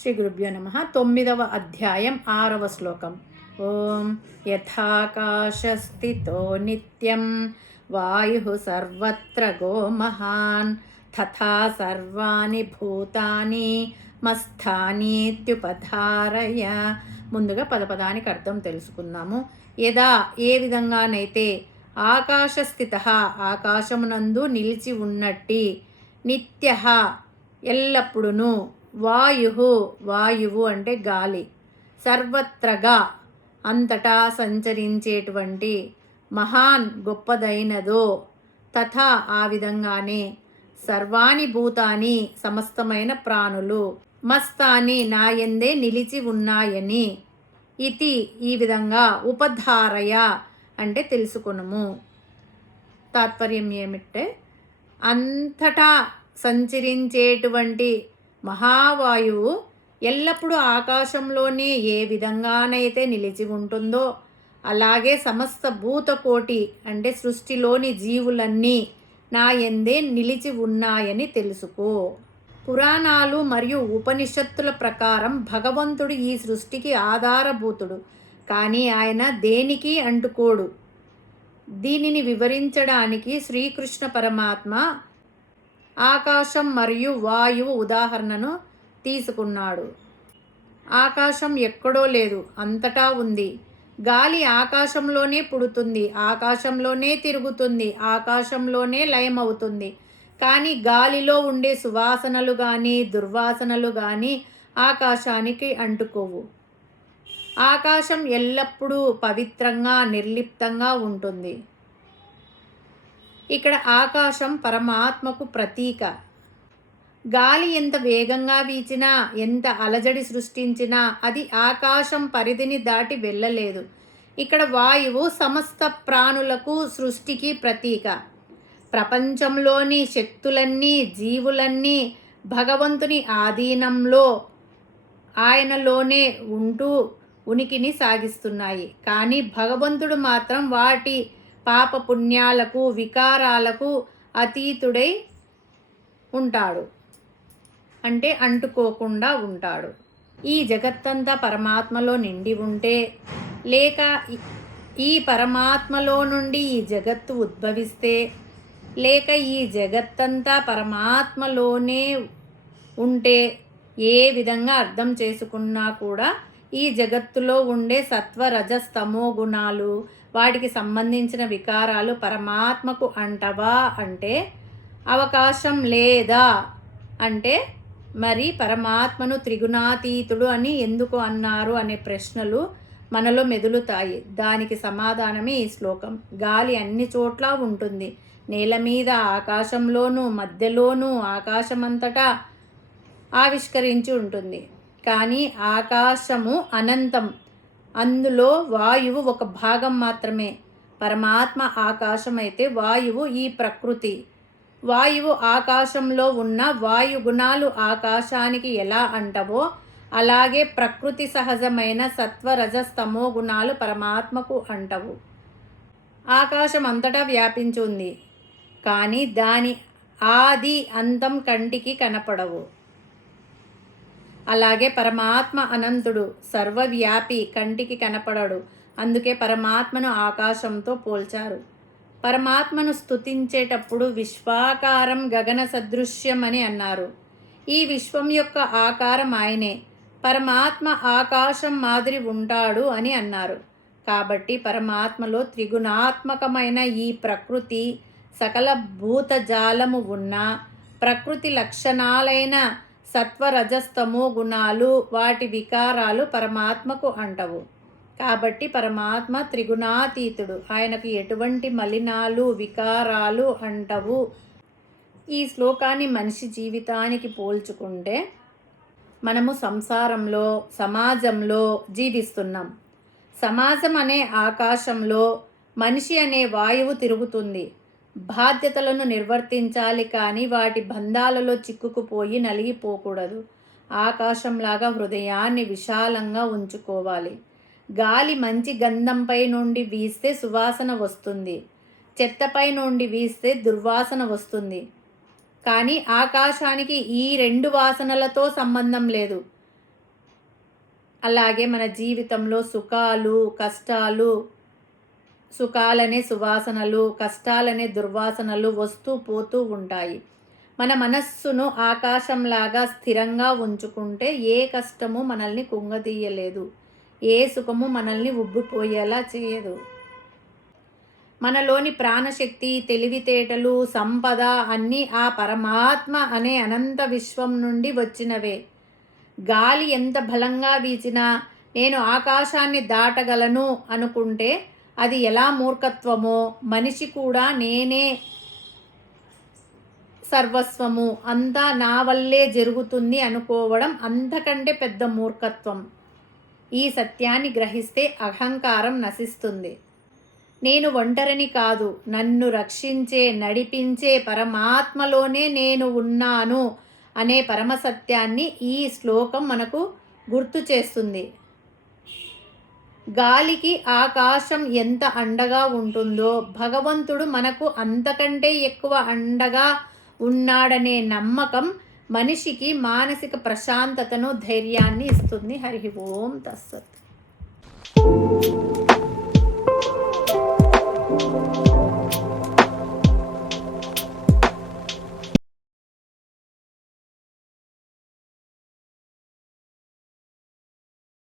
శ్రీ గురుభ్యో నమ. 9వ అధ్యాయం 6వ శ్లోకం. ఓం యథాకాశస్థితో నిత్యం వాయు సర్వత్ర గో మహాన్ తథా సర్వాణి భూతాని మస్థానీత్యుపధారయ. ముందుగా పదపదానికి అర్థం తెలుసుకుందాము. యదా ఏ విధంగానైతే ఆకాశస్థిత ఆకాశమునందు నిలిచి ఉన్నట్టి, నిత్య ఎల్లప్పుడును, వాయువు అంటే గాలి, సర్వత్రగా అంతటా సంచరించేటువంటి, మహాన్ గొప్పదైనదో, తథా ఆ విధంగానే, సర్వాణి భూతాని సమస్తమైన ప్రాణులు, మస్తాని నాయందే నిలిచి ఉన్నాయని, ఇతి ఈ విధంగా, ఉపధారయ అంటే తెలుసుకునుము. తాత్పర్యం ఏమిటంటే, అంతటా సంచరించేటువంటి మహావాయువు ఎల్లప్పుడూ ఆకాశంలోనే ఏ విధంగానైతే నిలిచి ఉంటుందో, అలాగే సమస్త భూతకోటి అంటే సృష్టిలోని జీవులన్నీ నా యందే నిలిచి ఉన్నాయని తెలుసుకో. పురాణాలు మరియు ఉపనిషత్తుల ప్రకారం భగవంతుడు ఈ సృష్టికి ఆధారభూతుడు, కానీ ఆయన దేనికి అంటుకోడు. దీనిని వివరించడానికి శ్రీకృష్ణ పరమాత్మ ఆకాశం మరియు వాయువు ఉదాహరణను తీసుకున్నాడు. ఆకాశం ఎక్కడో లేదు, అంతటా ఉంది. గాలి ఆకాశంలోనే పుడుతుంది, ఆకాశంలోనే తిరుగుతుంది, ఆకాశంలోనే లయమవుతుంది. కానీ గాలిలో ఉండే సువాసనలు కానీ దుర్వాసనలు కానీ ఆకాశానికి అంటుకోవు. ఆకాశం ఎల్లప్పుడూ పవిత్రంగా నిర్లిప్తంగా ఉంటుంది. ఇక్కడ ఆకాశం పరమాత్మకు ప్రతీక. గాలి ఎంత వేగంగా వీచినా, ఎంత అలజడి సృష్టించినా అది ఆకాశం పరిధిని దాటి వెళ్ళలేదు. ఇక్కడ వాయువు సమస్త ప్రాణులకు సృష్టికి ప్రతీక. ప్రపంచంలోని శక్తులన్నీ, జీవులన్నీ భగవంతుని ఆధీనంలో, ఆయనలోనే ఉంటూ ఉనికిని సాగిస్తున్నాయి. కానీ భగవంతుడు మాత్రం వాటి పాపపుణ్యాలకు వికారాలకు అతీతుడై ఉంటాడు, అంటే అంటుకోకుండా ఉంటాడు. ఈ జగత్తంతా పరమాత్మలో నిండి ఉంటే, లేక ఈ పరమాత్మలో నుండి ఈ జగత్తు ఉద్భవిస్తే, లేక ఈ జగత్తంతా పరమాత్మలోనే ఉంటే, ఏ విధంగా అర్థం చేసుకున్నా కూడా ఈ జగత్తులో ఉండే సత్వ రజస్తమో గుణాలు, వాటికి సంబంధించిన వికారాలు పరమాత్మకు అంటవా అంటే అవకాశం లేదా. అంటే మరి పరమాత్మను త్రిగుణాతీతుడు అని ఎందుకు అన్నారు అనే ప్రశ్నలు మనలో మెదులుతాయి. దానికి సమాధానమే ఈ శ్లోకం. గాలి అన్ని చోట్ల ఉంటుంది, నేల మీద, ఆకాశంలోనూ, మధ్యలోనూ, ఆకాశమంతటా ఆవిష్కరించి ఉంటుంది. కానీ ఆకాశము అనంతం, అందులో వాయువు ఒక భాగం మాత్రమే. పరమాత్మ ఆకాశం అయితే వాయువు ఈ ప్రకృతి. వాయువు ఆకాశంలో ఉన్న వాయు గుణాలు ఆకాశానికి ఎలా అంటవో, అలాగే ప్రకృతి సహజమైన సత్వ రజస్తమో గుణాలు పరమాత్మకు అంటవు. ఆకాశం అంతటా వ్యాపించి ఉంది, కానీ దాని ఆది అంతం కంటికి కనపడవు. అలాగే పరమాత్మ అనంతుడు, సర్వవ్యాపి, కంటికి కనపడడు. అందుకే పరమాత్మను ఆకాశంతో పోల్చారు. పరమాత్మను స్తుతించేటప్పుడు విశ్వాకారం గగన సదృశ్యం అని అన్నారు. ఈ విశ్వం యొక్క ఆకారం ఆయనే. పరమాత్మ ఆకాశం మాదిరి ఉంటాడు అని అన్నారు. కాబట్టి పరమాత్మలో త్రిగుణాత్మకమైన ఈ ప్రకృతి, సకల భూతజాలము ఉన్న ప్రకృతి లక్షణాలైన సత్వరజస్తమో గుణాలు, వాటి వికారాలు పరమాత్మకు అంటవు. కాబట్టి పరమాత్మ త్రిగుణాతీతుడు, ఆయనకు ఎటువంటి మలినాలు వికారాలు అంటవు. ఈ శ్లోకాన్ని మనిషి జీవితానికి పోల్చుకుంటే, మనము సంసారంలో, సమాజంలో జీవిస్తున్నాం. సమాజం అనే ఆకాశంలో మనిషి అనే వాయువు తిరుగుతుంది. బాధ్యతలను నిర్వర్తించాలి, కానీ వాటి బంధాలలో చిక్కుకుపోయి నలిగిపోకూడదు. ఆకాశంలాగా హృదయాన్ని విశాలంగా ఉంచుకోవాలి. గాలి మంచి గంధంపై నుండి వీస్తే సువాసన వస్తుంది, చెత్తపై నుండి వీస్తే దుర్వాసన వస్తుంది. కానీ ఆకాశానికి ఈ రెండు వాసనలతో సంబంధం లేదు. అలాగే మన జీవితంలో సుఖాలు కష్టాలు, సుఖాలనే సువాసనలు, కష్టాలనే దుర్వాసనలు వస్తూ పోతూ ఉంటాయి. మన మనస్సును ఆకాశంలాగా స్థిరంగా ఉంచుకుంటే ఏ కష్టము మనల్ని కుంగదీయలేదు, ఏ సుఖము మనల్ని ఉబ్బిపోయేలా చేయదు. మనలోని ప్రాణశక్తి, తెలివితేటలు, సంపద అన్నీ ఆ పరమాత్మ అనే అనంత విశ్వం నుండి వచ్చినవే. గాలి ఎంత బలంగా వీచినా నేను ఆకాశాన్ని దాటగలను అనుకుంటే అది ఎలా మూర్ఖత్వమో, మనిషి కూడా నేనే సర్వస్వము, అంతా నా వల్లే జరుగుతుంది అనుకోవడం అంతకంటే పెద్ద మూర్ఖత్వం. ఈ సత్యాన్ని గ్రహిస్తే అహంకారం నశిస్తుంది. నేను ఒంటరిని కాదు, నన్ను రక్షించే నడిపించే పరమాత్మలోనే నేను ఉన్నాను అనే పరమసత్యాన్ని ఈ శ్లోకం మనకు గుర్తు చేస్తుంది. గాలికి ఆకాశం ఎంత అండగా ఉంటుందో భగవంతుడు మనకు అంతకంటే ఎక్కువ అండగా ఉన్నాడనే నమ్మకం మనిషికి మానసిక ప్రశాంతతను, ధైర్యాన్ని ఇస్తుంది. హరి ఓం తస్సత్.